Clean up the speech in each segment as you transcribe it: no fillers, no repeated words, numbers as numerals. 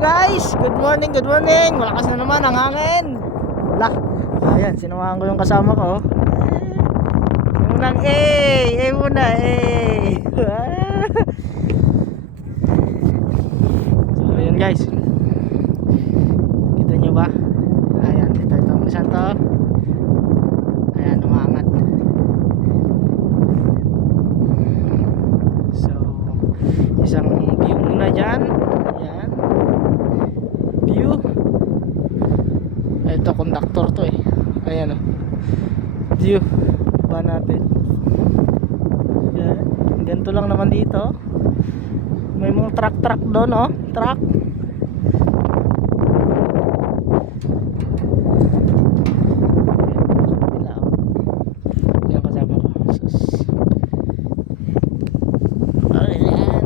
guys, good morning, good morning. Malakas na naman ang hangin. Lah, ayan, sinamahan ko yung kasama ko. Unang muna, So, ayan guys. Kita nyo ba? Ayan, ito ang isang to. Ayan, umangat. So, isang view muna dyan. Ayan. View. Ito, conductor to eh. Ayan o. View. Ba natin. Ayan. Ganito lang naman dito. May mga truck doon oh. Truck. Ayan kasama ko. Ayan.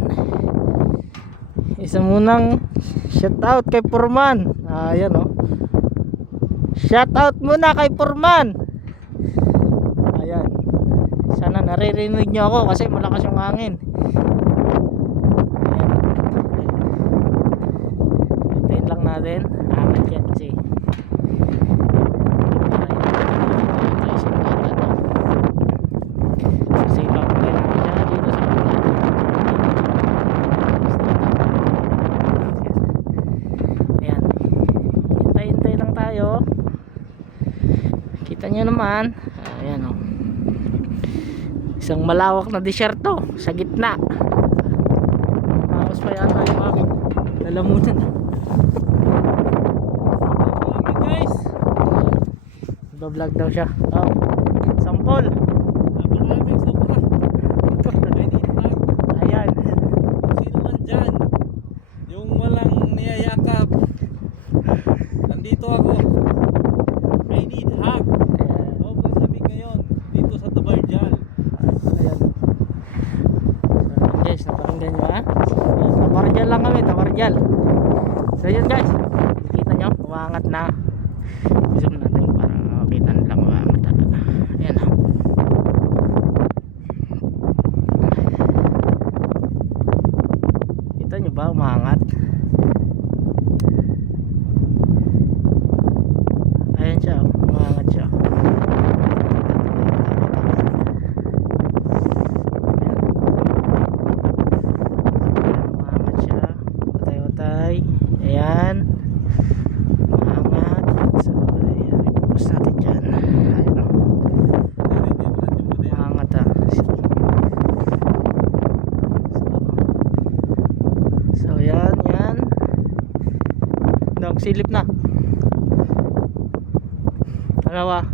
Isa munang shout out kay Purman. Ayan oh. Shout out muna kay Purman. Ayan. Sana naririnig nyo ako kasi malakas yung hangin. Ayan. Hintayin lang natin. Angat yan kasi kasi papagay natin siya dito sa kabila. Ayan. Hintay lang tayo. Kita nyo naman. Ayan o. Isang malawak na disyerto sa gitna. Maos pa yata yung aking lalamunan. Guys, nagbablog daw siya. Oh, sampol. Ayan. Sino man dyan yung walang niyayakap, nandito ako. I need hug. Huwag kang sabi ngayon dito sa Tabarjal. Ayan. Guys, napakinggan nyo ha. Tabarjal lang kami, Tabarjal. So yun guys, kita nyo, umangat na. Zoom natin para makita nilang umangat talaga. Ayan ha. Kita nyo ba umangat? Ayan siya, umangat siya. Umangat siya. Utay-utay. Ayan. Umangat. So, ayan. Ipupus natin dyan. Ayan o. Umangat ha. So, yan. Nagsilip na. Dalawa.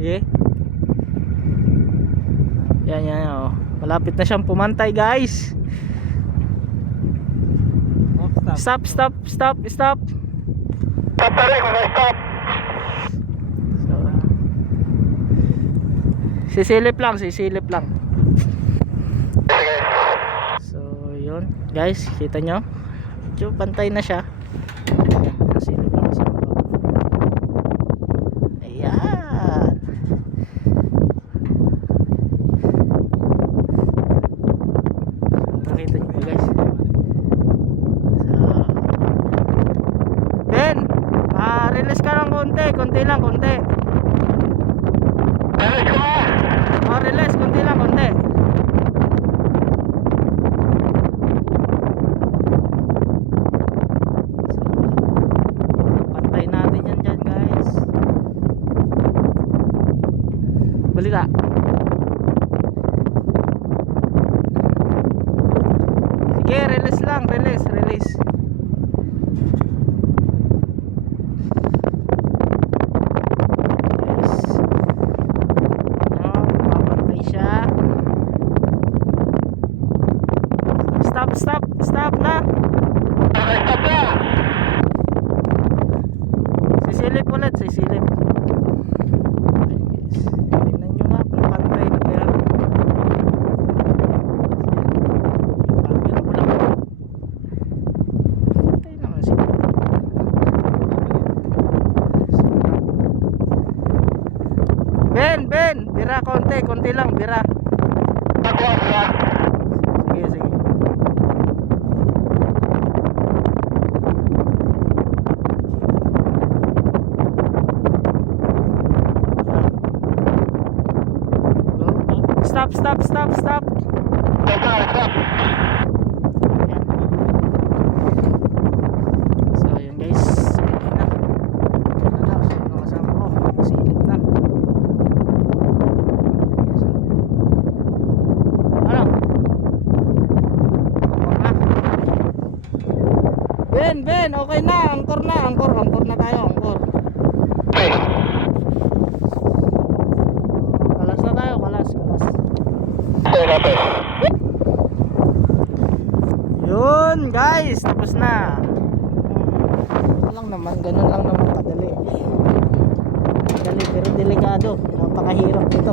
Yeah. Yan oh. Malapit na siyang pumantay, guys. Stop. Stop. Stop. Stop. So, sisilip lang. So, yun. Guys, kita nyo? Medyo pantay na siya. Sisilip lang siya. Ayan. Nakita nyo ba guys? So, Ben, release ka ng konti lang. Release, konti lang. Pantay natin yan dyan guys. Balita. Sige, release lang. Release. Stop na. Sisilip ulit. Tingnan nyo nga kung pantay na ba yan. Pantay naman siya. Ben, bira konti lang, bira. Sige. stop. Ayan. So yun guys, okay na. Ito daw, kasama ko, silip na. Ano? Ben, okay na, angkor na tayo, angkor. Kalas na tayo, kalas. Yun guys, tapos na. Ganun lang naman kadali. Kadali pero delikado, napakahirap nito.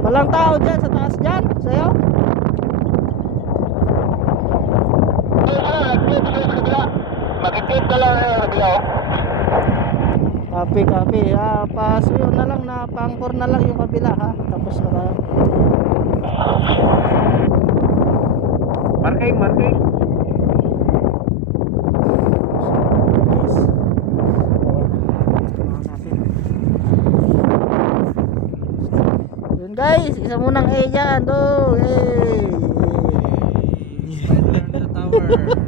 Walang tao dyan sa taas dyan, sa'yo? Makikip ka lang yung naglaw. Copy. Pasuyo na lang, pangkor na lang yung kabila ha. Tapos na tayo. Marking. Guys. Yun guys, isa munang A dyan. Hey. Spider on the tower.